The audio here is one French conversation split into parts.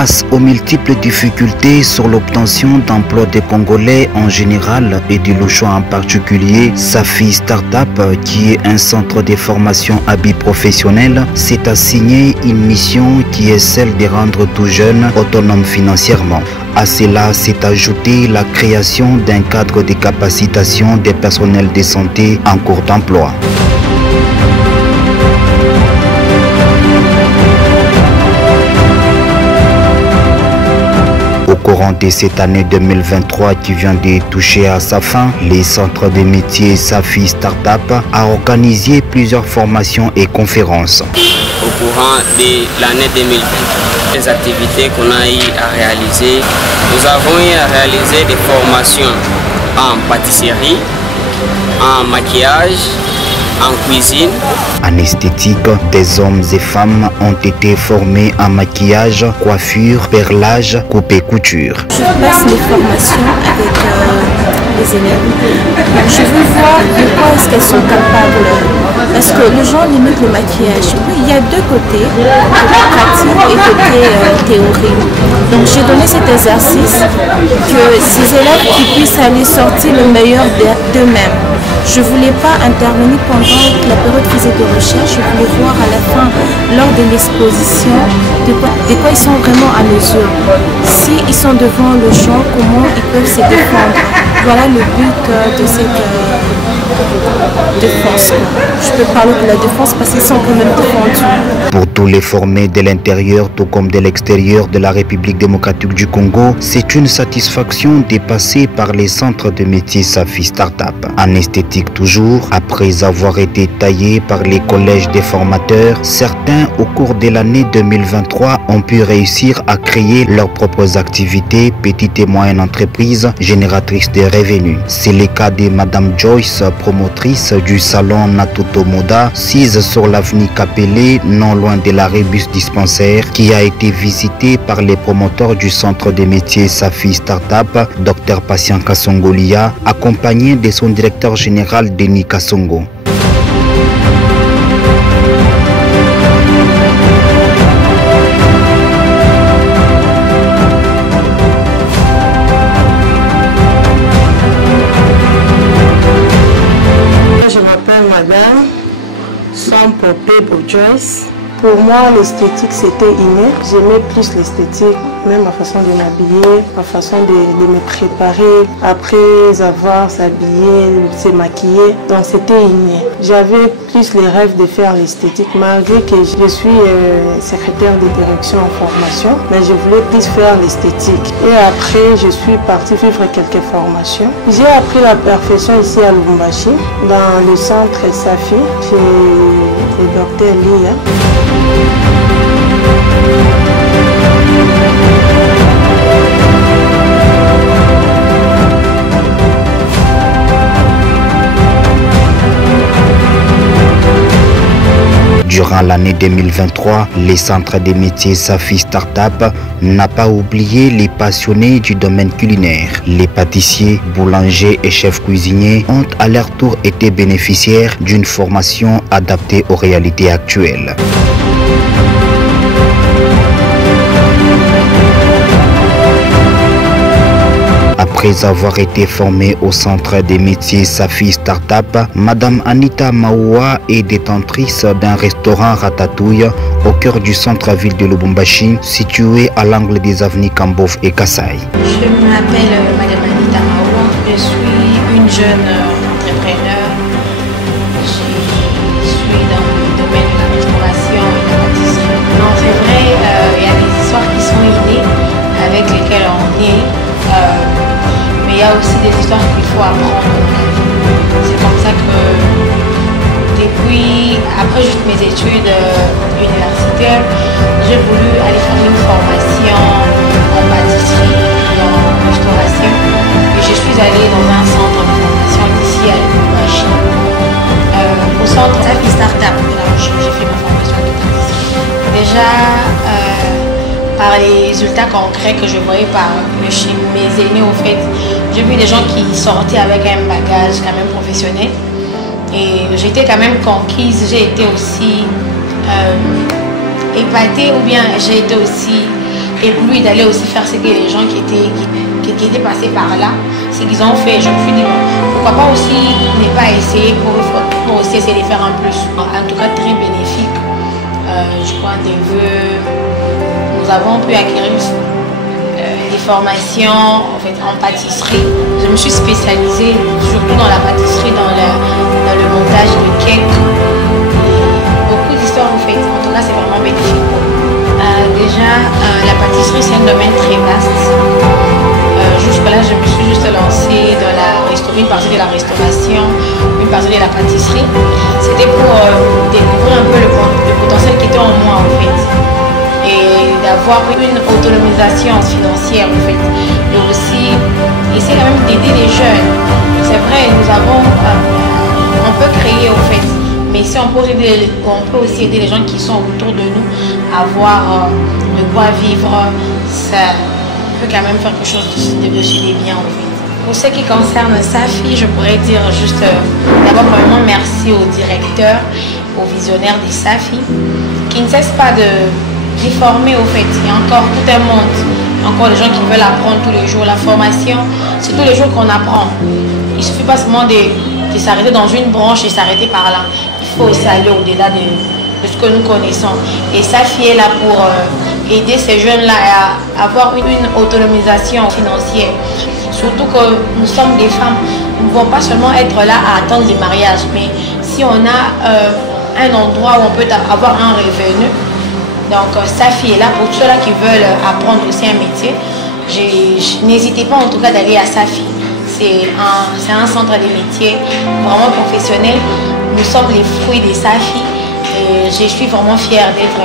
Face aux multiples difficultés sur l'obtention d'emploi des Congolais en général et du Louchois en particulier, Safi Startup, qui est un centre de formation habits professionnels, s'est assigné une mission qui est celle de rendre tout jeune autonome financièrement. À cela s'est ajouté la création d'un cadre de capacitation des personnels de santé en cours d'emploi. Au courant de cette année 2023 qui vient de toucher à sa fin, les centres de métiers Safi Startup a organisé plusieurs formations et conférences. Au courant de l'année 2023, les activités qu'on a eu à réaliser, nous avons eu à réaliser des formations en pâtisserie, en maquillage, en cuisine. En esthétique, des hommes et femmes ont été formés en maquillage, coiffure, perlage, coupe-couture. Je passe les formations avec les élèves. Je veux voir de quoi est-ce qu'elles sont capables. Parce que les gens limitent le maquillage. Il y a deux côtés, côté pratique et côté théorie. Donc j'ai donné cet exercice que ces élèves qui puissent aller sortir le meilleur d'eux-mêmes. Je ne voulais pas intervenir pendant la période faisait de recherche, je voulais voir à la fin, lors de l'exposition, de quoi ils sont vraiment à mesure. S'ils sont devant le champ, comment ils peuvent se défendre. Voilà le but de cette défense. Je peux parler de la défense parce qu'ils sont quand même défendus. Pour tous les formés de l'intérieur tout comme de l'extérieur de la République démocratique du Congo, c'est une satisfaction de passer par les centres de métiers Safi Startup. En esthétique toujours, après avoir été taillés par les collèges des formateurs, certains au cours de l'année 2023 ont pu réussir à créer leurs propres activités, petites et moyennes entreprises génératrices de revenus. C'est le cas de Madame Joyce, promotrice du salon Natuto Moda, sise sur l'avenue Capelé, non loin de la Rébus dispensaire, qui a été visitée par les promoteurs du centre de métiers Safi Startup, Dr Patient Kasongolia, accompagné de son directeur général Denis Kassongo. Je m'appelle Madame Sans Popé pour Joyce. Pour moi, l'esthétique, c'était inné. J'aimais plus l'esthétique, même ma façon de m'habiller, ma façon de me préparer après avoir s'habillé, se maquiller. Donc, c'était inné. J'avais plus les rêves de faire l'esthétique, malgré que je suis secrétaire de direction en formation, mais je voulais plus faire l'esthétique. Et après, je suis partie vivre quelques formations. J'ai appris la perfection ici à Lubumbashi, dans le centre Safi, chez le docteur Lia. Durant l'année 2023, les centres des métiers Safi Startup n'a pas oublié les passionnés du domaine culinaire. Les pâtissiers, boulangers et chefs cuisiniers ont à leur tour été bénéficiaires d'une formation adaptée aux réalités actuelles. Après avoir été formée au centre des métiers Safi Startup, Madame Anita Maoua est détentrice d'un restaurant ratatouille au cœur du centre-ville de Lubumbashi, situé à l'angle des avenues Kambov et Kassai. Je m'appelle Madame Anita Maoua, je suis une jeune entrepreneur. Je suis dans le domaine de la restauration et de la pâtisserie. Non, c'est vrai, il y a des histoires qui sont innées avec lesquelles on est. Mais il y a aussi des histoires qu'il faut apprendre dans la vie. C'est comme ça que depuis, après juste mes études universitaires, j'ai voulu aller faire une formation en pâtisserie et en restauration. Et je suis allée dans un centre de formation ici à Lubumbashi. Au centre Safi Startup, j'ai fait ma formation de pâtisserie. Déjà, par les résultats concrets que je voyais chez mes aînés, au fait, j'ai vu des gens qui sortaient avec un bagage quand même professionnel. Et j'étais quand même conquise, j'ai été aussi épatée, ou bien j'ai été aussi et puis d'aller aussi faire ce que les gens qui étaient passés par là, ce qu'ils ont fait. Je me suis dit, pourquoi pas aussi ne pas essayer pour aussi essayer de faire un plus. En tout cas, très bénéfique. Je crois nous avons pu acquérir des formations en pâtisserie. Je me suis spécialisée surtout dans la pâtisserie, dans le montage de cakes. Beaucoup d'histoires en fait. En tout cas, c'est vraiment bénéfique. Déjà, la pâtisserie, c'est un domaine très vaste. Jusque-là, je me suis juste lancée dans une partie de la restauration, une partie de la pâtisserie. C'était pour découvrir un peu le potentiel qui était en moi en fait. Et d'avoir une autonomisation financière en fait. Et aussi essayer quand même d'aider les jeunes. C'est vrai, on peut créer en fait. Mais si on peut aussi aider les gens qui sont autour de nous à avoir de quoi vivre, ça peut quand même faire quelque chose de bien en fait. Pour ce qui concerne Safi, je pourrais dire juste d'abord vraiment merci au directeur, au visionnaire des Safi, qui ne cesse pas de former au fait. Il y a encore tout un monde, encore des gens qui veulent apprendre tous les jours. La formation, c'est tous les jours qu'on apprend. Il ne suffit pas seulement de s'arrêter dans une branche et s'arrêter par là. Il faut aussi aller au-delà de ce que nous connaissons. Et Safi est là pour aider ces jeunes-là à avoir une autonomisation financière. Surtout que nous sommes des femmes, nous ne pouvons pas seulement être là à attendre le mariage, mais si on a un endroit où on peut avoir un revenu, donc Safi est là pour ceux-là qui veulent apprendre aussi un métier. N'hésitez pas en tout cas d'aller à Safi. C'est un centre de métiers vraiment professionnel. Nous sommes les fruits des Safi et je suis vraiment fière d'être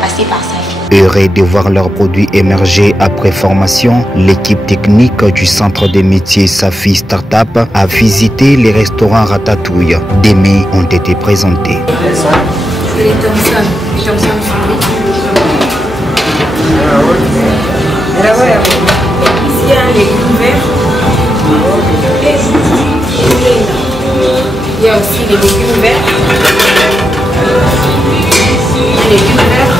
passée par Safi. Heureux de voir leurs produits émerger après formation, l'équipe technique du centre des métiers Safi Startup a visité les restaurants Ratatouille. Des mets ont été présentés. Les Thompson ici, il y a un légume vert. Il y a aussi les légumes verts. Les légumes verts.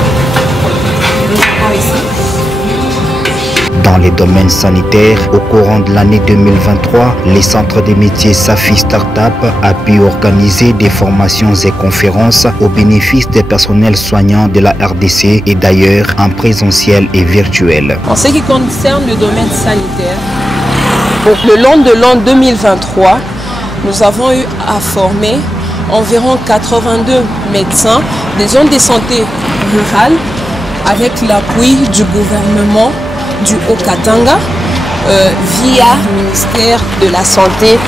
Dans les domaines sanitaires, au courant de l'année 2023, les centres des métiers Safi Startup a pu organiser des formations et conférences au bénéfice des personnels soignants de la RDC et d'ailleurs en présentiel et virtuel. En ce qui concerne le domaine sanitaire, pour le long de l'an 2023, nous avons eu à former environ 82 médecins des zones de santé rurales avec l'appui du gouvernement du Haut-Katanga via le ministère de la Santé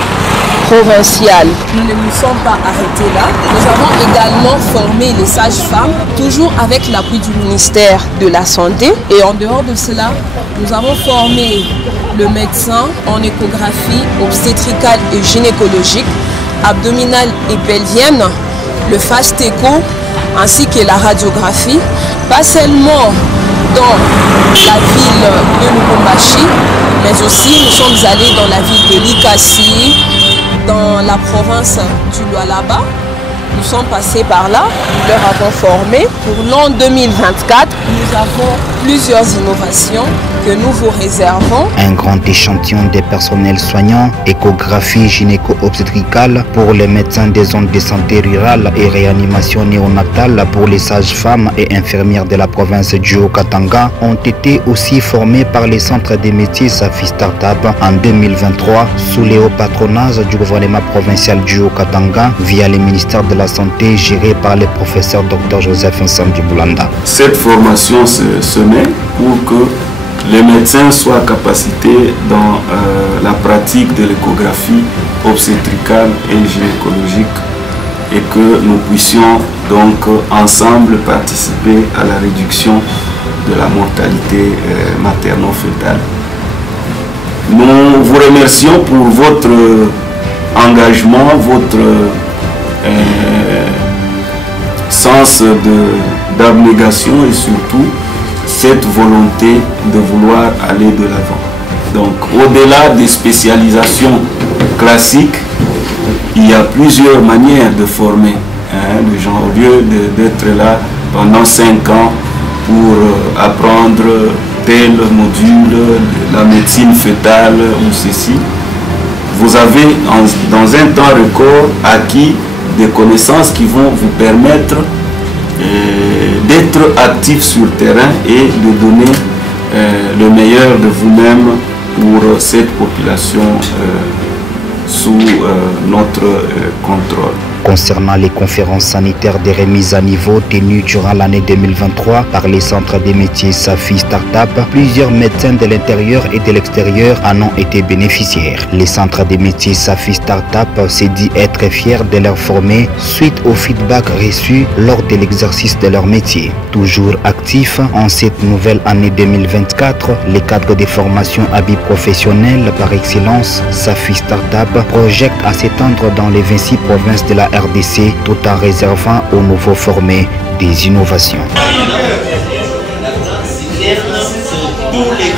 provinciale. Nous ne nous sommes pas arrêtés là. Nous avons également formé les sages-femmes, toujours avec l'appui du ministère de la Santé. Et en dehors de cela, nous avons formé le médecin en échographie obstétricale et gynécologique, abdominale et pelvienne, le FAST-ECHO, ainsi que la radiographie, pas seulement dans la ville de Lubumbashi, mais aussi nous sommes allés dans la ville de Likasi, dans la province du Lualaba. Nous sommes passés par là, nous leur avons formé. Pour l'an 2024, nous avons plusieurs innovations que nous vous réservons. Un grand échantillon des personnels soignants, échographie gynéco-obstétricale pour les médecins des zones de santé rurale et réanimation néonatale pour les sages-femmes et infirmières de la province du Haut-Katanga ont été aussi formés par les centres des métiers Safi Startup en 2023 sous le haut patronage du gouvernement provincial du Haut-Katanga via le ministère de la Santé géré par le professeur Dr Joseph Nsandi Boulanda. Cette formation se met pour que les médecins soient capacités dans la pratique de l'échographie obstétricale et gynécologique et que nous puissions donc ensemble participer à la réduction de la mortalité materno-fœtale. Nous vous remercions pour votre engagement, votre sens d'abnégation et surtout cette volonté de vouloir aller de l'avant. Donc au-delà des spécialisations classiques, il y a plusieurs manières de former les gens au lieu d'être là pendant 5 ans pour apprendre tel module, la médecine fœtale ou ceci, vous avez dans un temps record acquis des connaissances qui vont vous permettre d'être actif sur le terrain et de donner le meilleur de vous-même pour cette population sous notre contrôle. Concernant les conférences sanitaires des remises à niveau tenues durant l'année 2023 par les centres des métiers SAFI Startup, plusieurs médecins de l'intérieur et de l'extérieur en ont été bénéficiaires. Les centres des métiers SAFI Startup s'est dit être fiers de leur former suite au feedback reçu lors de l'exercice de leur métier. Toujours actifs en cette nouvelle année 2024, les cadres des formations habits professionnels par excellence, SAFI Startup projette à s'étendre dans les 26 provinces de la RDC tout en réservant aux nouveaux formés des innovations. Tous les